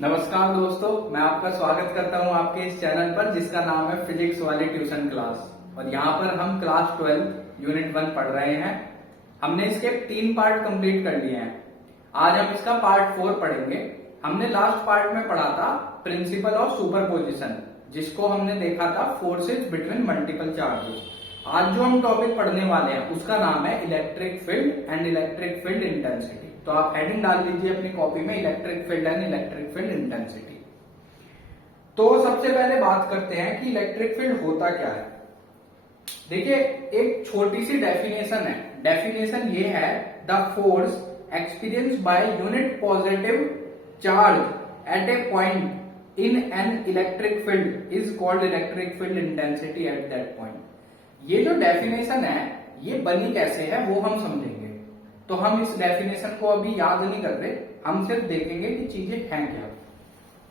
नमस्कार दोस्तों, मैं आपका स्वागत करता हूं आपके इस चैनल पर जिसका नाम है फिजिक्स वाली ट्यूशन क्लास। और यहाँ पर हम क्लास 12 यूनिट 1 पढ़ रहे हैं। हमने इसके 3 पार्ट कंप्लीट कर लिए हैं। आज हम इसका पार्ट 4 पढ़ेंगे। हमने लास्ट पार्ट में पढ़ा था प्रिंसिपल ऑफ सुपरपोजिशन, जिसको हमने देखा था फोर्सेज बिटवीन मल्टीपल चार्जेस। आज जो हम टॉपिक पढ़ने वाले हैं उसका नाम है electric field and electric field intensity. तो आप हेडिंग डाल दीजिए अपनी कॉपी में, electric field and electric field intensity. तो सबसे पहले बात करते हैं कि इलेक्ट्रिक फील्ड होता क्या है। देखिए, एक छोटी सी डेफिनेशन है। डेफिनेशन ये है, the force experience by unit positive charge at A point in an electric field is called electric field intensity at that point. ये जो डेफिनेशन है ये बनी कैसे है वो हम समझेंगे। तो हम इस डेफिनेशन को अभी याद नहीं कर रहे, हम सिर्फ देखेंगे कि चीजें हैं क्या।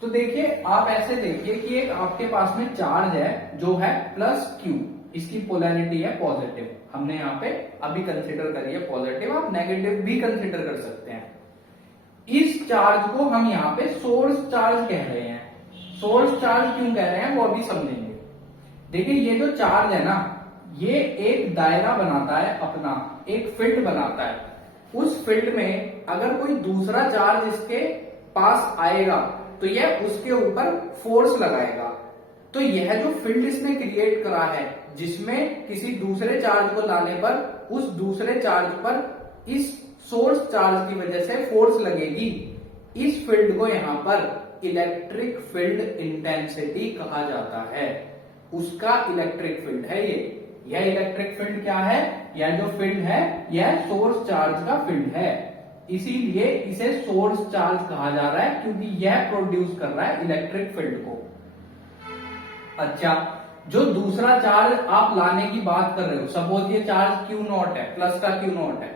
तो देखिए, आप ऐसे देखिए कि एक आपके पास में चार्ज है जो है प्लस क्यू, इसकी पोलैरिटी है पॉजिटिव। हमने यहाँ पे अभी कंसिडर करी है पॉजिटिव, आप नेगेटिव भी कंसिडर कर सकते हैं। इस चार्ज को हम यहाँ पे सोर्स चार्ज कह रहे हैं। सोर्स चार्ज क्यों कह रहे हैं वो अभी समझेंगे। देखिए, ये जो चार्ज है ना, ये एक दायरा बनाता है, अपना एक फील्ड बनाता है। उस फील्ड में अगर कोई दूसरा चार्ज इसके पास आएगा तो यह उसके ऊपर फोर्स लगाएगा। तो यह जो फील्ड इसने क्रिएट करा है, जिसमें किसी दूसरे चार्ज को लाने पर उस दूसरे चार्ज पर इस सोर्स चार्ज की वजह से फोर्स लगेगी, इस फील्ड को यहां पर इलेक्ट्रिक फील्ड इंटेंसिटी कहा जाता है। उसका इलेक्ट्रिक फील्ड है ये। यह इलेक्ट्रिक फील्ड क्या है? यह जो फील्ड है यह सोर्स चार्ज का फील्ड है, इसीलिए इसे सोर्स चार्ज कहा जा रहा है, क्योंकि यह प्रोड्यूस कर रहा है इलेक्ट्रिक फील्ड को। अच्छा, जो दूसरा चार्ज आप लाने की बात कर रहे हो, सपोज ये चार्ज क्यू नॉट है, प्लस का क्यू नॉट है,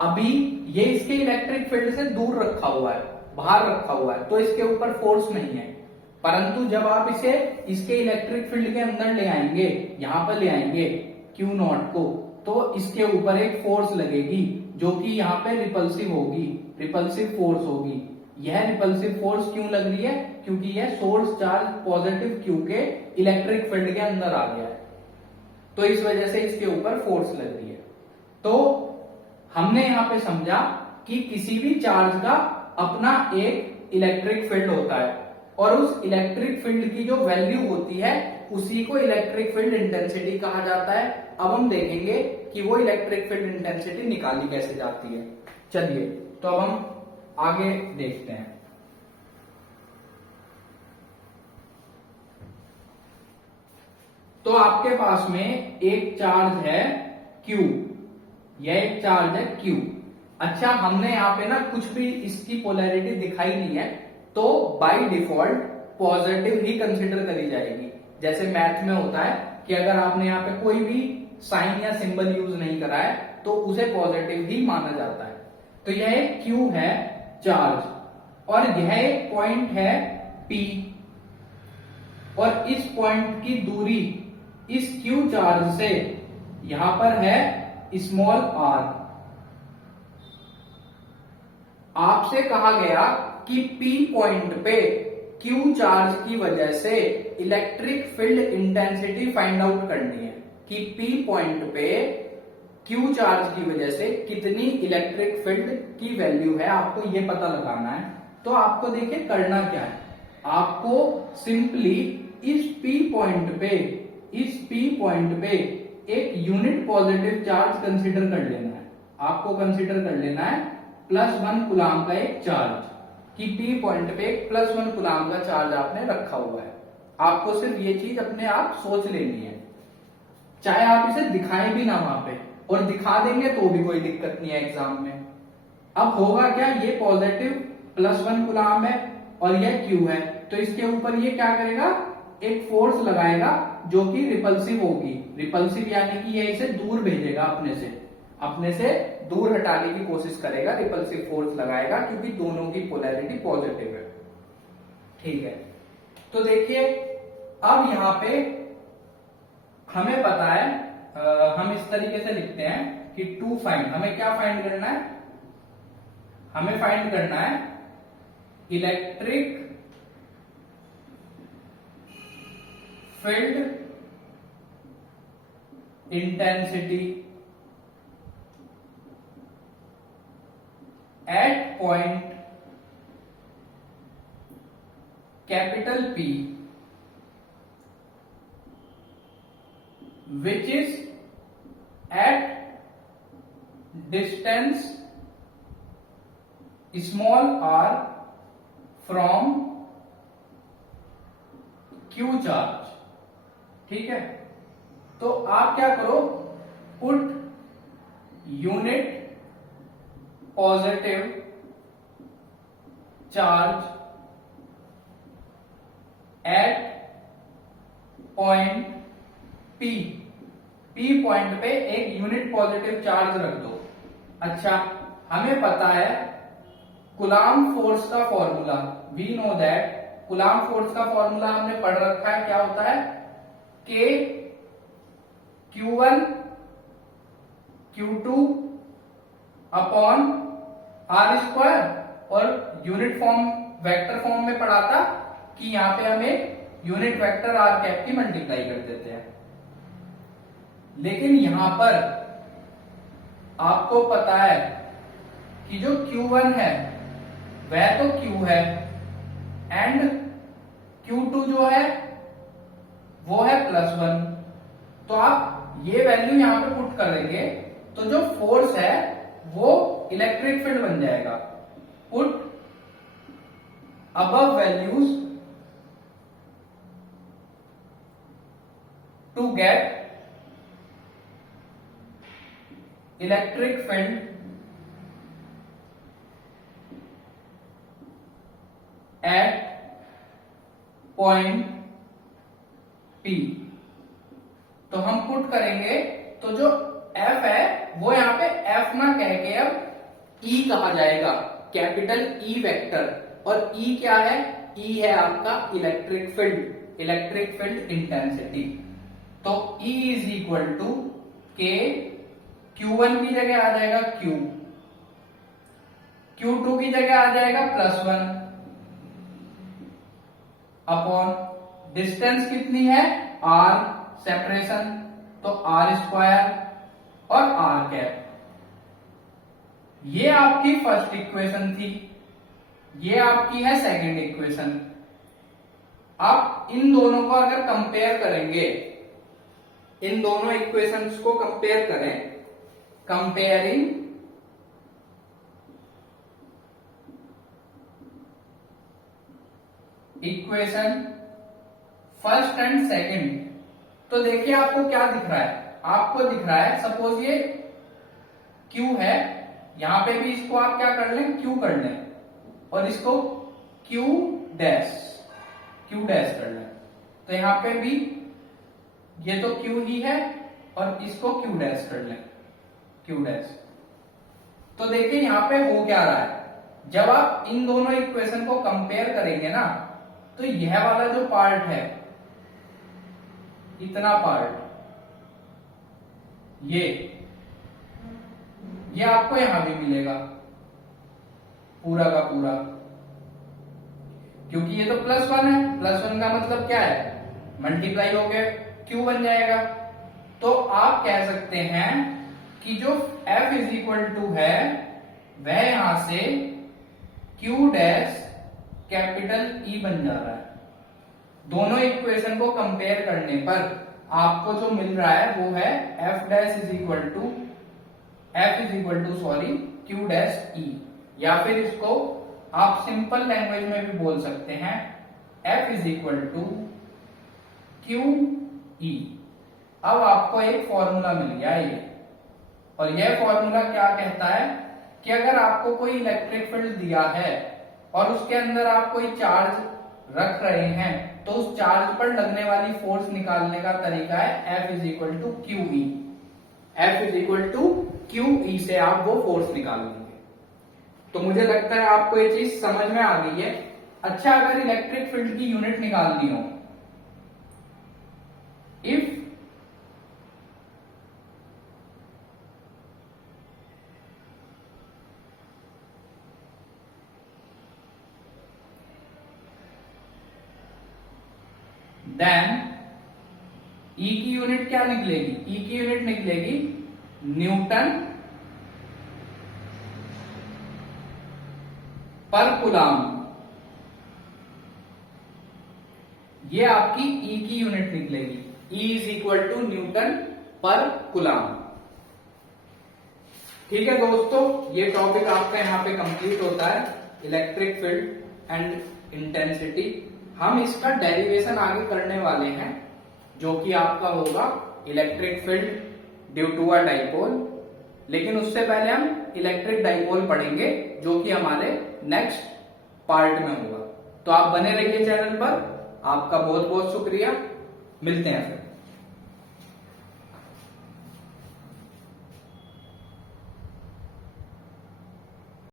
अभी ये इसके इलेक्ट्रिक फील्ड से दूर रखा हुआ है, बाहर रखा हुआ है, तो इसके ऊपर फोर्स नहीं है। परंतु जब आप इसे इसके इलेक्ट्रिक फील्ड के अंदर ले आएंगे, यहां पर ले आएंगे क्यू नॉट को, तो इसके ऊपर एक फोर्स लगेगी जो कि यहाँ पे रिपल्सिव होगी, रिपल्सिव फोर्स होगी। यह रिपल्सिव फोर्स क्यों लग रही है? क्योंकि यह सोर्स चार्ज पॉजिटिव क्यू के इलेक्ट्रिक फील्ड के अंदर आ गया है, तो इस वजह से इसके ऊपर फोर्स लग रही है। तो हमने यहाँ पे समझा कि किसी भी चार्ज का अपना एक इलेक्ट्रिक फील्ड होता है, और उस इलेक्ट्रिक फील्ड की जो वैल्यू होती है उसी को इलेक्ट्रिक फील्ड इंटेंसिटी कहा जाता है। अब हम देखेंगे कि वो इलेक्ट्रिक फील्ड इंटेंसिटी निकाली कैसे जाती है। चलिए, तो अब हम आगे देखते हैं। तो आपके पास में एक चार्ज है Q, यह एक चार्ज है Q। अच्छा, हमने यहाँ पे ना कुछ भी इसकी पोलैरिटी दिखाई नहीं है, तो by default positive he consider करी जाएगी। जैसे मैथ में होता है कि अगर आपने यहाँ पे कोई भी साइन या सिंबल यूज नहीं करा है तो उसे पॉजिटिव ही माना जाता है। तो यह एक Q है चार्ज, और यह एक पॉइंट है P, और इस पॉइंट की दूरी इस Q चार्ज से यहां पर है स्मॉल r। आपसे कहा गया कि P पॉइंट पे Q चार्ज की वजह से electric field intensity find out करनी है, कि P पॉइंट पे Q चार्ज की वजह से कितनी इलेक्ट्रिक फील्ड की वैल्यू है, आपको ये पता लगाना है। तो आपको देखिए करना क्या है, आपको सिंपली इस P पॉइंट पे एक यूनिट पॉजिटिव चार्ज कंसीडर कर लेना है। आपको कंसीडर कर लेना है +1 कूलाम का एक चार्ज, कि P पॉइंट पे एक +1 कूलाम का चार्ज आपने रखा हुआ है। आपको सिर्फ ये चीज अपने आप सोच लेनी है, चाहे आप इसे दिखाएं भी ना वहां पे, और दिखा देंगे तो भी कोई दिक्कत नहीं है एग्जाम में। अब होगा क्या, ये पॉजिटिव +1 कूलाम है और यह Q है, तो इसके ऊपर ये क्या करेगा, एक फोर्स लगाएगा जो कि रिपल्सिव होगी। रिपल्सिव यानी कि ये इसे दूर भेजेगा, अपने से दूर हटाने की कोशिश करेगा, रिपल्सिव फोर्स लगाएगा, क्योंकि दोनों की पोलैरिटी पॉजिटिव है। ठीक है, तो देखिए अब यहां पे हमें पता है, हम इस तरीके से लिखते हैं कि टू फाइंड, हमें क्या फाइंड करना है, हमें फाइंड करना है electric field intensity at point capital P, which is at distance small r from Q charge. ठीक है, तो आप क्या करो, put unit positive charge at point P, P point पे एक यूनिट पॉजिटिव चार्ज रख दो। अच्छा, हमें पता है कूलाम्ब फोर्स का formula, we know that Coulomb force का फॉर्मूला हमने पढ़ रखा है, क्या होता है, K Q1 Q2 upon R square, और यूनिट फॉर्म वेक्टर फॉर्म में पढ़ा था कि यहां पे हमें यूनिट वेक्टर आर कैप की मल्टीप्लाई कर देते हैं। लेकिन यहां पर आपको पता है कि जो Q1 है वह तो Q है, एंड Q2 जो है वो है +1, तो आप ये वैल्यू यहां पे पुट कर देंगे तो जो फोर्स है वो इलेक्ट्रिक फील्ड बन जाएगा। Put above values to get electric field at point P। तो हम पुट करेंगे तो जो F है वो यहां पे F ना कह के अब E कहा जाएगा, कैपिटल E वेक्टर। और E क्या है, E है आपका electric field, electric field intensity. तो E is equal to K, Q1 की जगह आ जाएगा Q, Q2 की जगह आ जाएगा +1 अपॉन डिस्टेंस कितनी है R, सेपरेशन, तो R स्क्वायर और R कैप। ये आपकी फर्स्ट इक्वेशन थी, ये आपकी है सेकंड इक्वेशन। आप इन दोनों को अगर कंपेयर करेंगे, इन दोनों इक्वेशंस को कंपेयर करें, comparing equation first and second, तो देखिए आपको क्या दिख रहा है, आपको दिख रहा है सपोज ये Q है, यहां पे भी इसको आप क्या कर लें, Q कर लें, और इसको Q डैश कर लें। तो यहां पे भी ये तो Q ही है और इसको Q डैश कर लें, Q डैश। तो देखिए यहां पे हो क्या रहा है, जब आप इन दोनों इक्वेशन को कंपेयर करेंगे ना, तो यह वाला जो पार्ट है, इतना पार्ट, ये आपको यहां भी मिलेगा पूरा का पूरा, क्योंकि ये तो +1 है, +1 का मतलब क्या है, मल्टीप्लाई हो गया Q बन जाएगा। तो आप कह सकते हैं कि जो F इज इक्वल टू है वह यहां से Q डैश कैपिटल E बन जा रहा है। दोनों इक्वेशन को कंपेयर करने पर आपको जो मिल रहा है वो है F dash is equal to Q dash E, या फिर इसको आप सिंपल लैंग्वेज में भी बोल सकते हैं F is equal to QE। अब आपको एक फॉर्मूला मिल गया ये, और यह फॉर्मूला क्या कहता है कि अगर आपको कोई इलेक्ट्रिक फील्ड दिया है और उसके अंदर आप कोई चार्ज रख रहे हैं, तो उस चार्ज पर लगने वाली फोर्स निकालने का तरीका है F is equal to QE। F is equal to QE से आप वो फोर्स निकाल लेंगे। तो मुझे लगता है आपको ये चीज समझ में आ गई है। अच्छा, अगर इलेक्ट्रिक फील्ड की यूनिट निकालनी हो, इफ then ई की यूनिट क्या निकलेगी? ई की यूनिट निकलेगी न्यूटन पर कूलाम। ये आपकी ई की यूनिट निकलेगी। E is equal to newton पर कूलाम। ठीक है दोस्तों, ये टॉपिक आपका यहाँ पे कंप्लीट होता है, इलेक्ट्रिक फील्ड एंड इंटेंसिटी। हम इसका डेरिवेशन आगे करने वाले हैं, जो कि आपका होगा electric field due to a dipole. लेकिन उससे पहले हम इलेक्ट्रिक डाइपोल पढ़ेंगे, जो कि हमारे नेक्स्ट पार्ट में होगा। तो आप बने रहिए चैनल पर। आपका बहुत बहुत शुक्रिया, मिलते हैं फिर।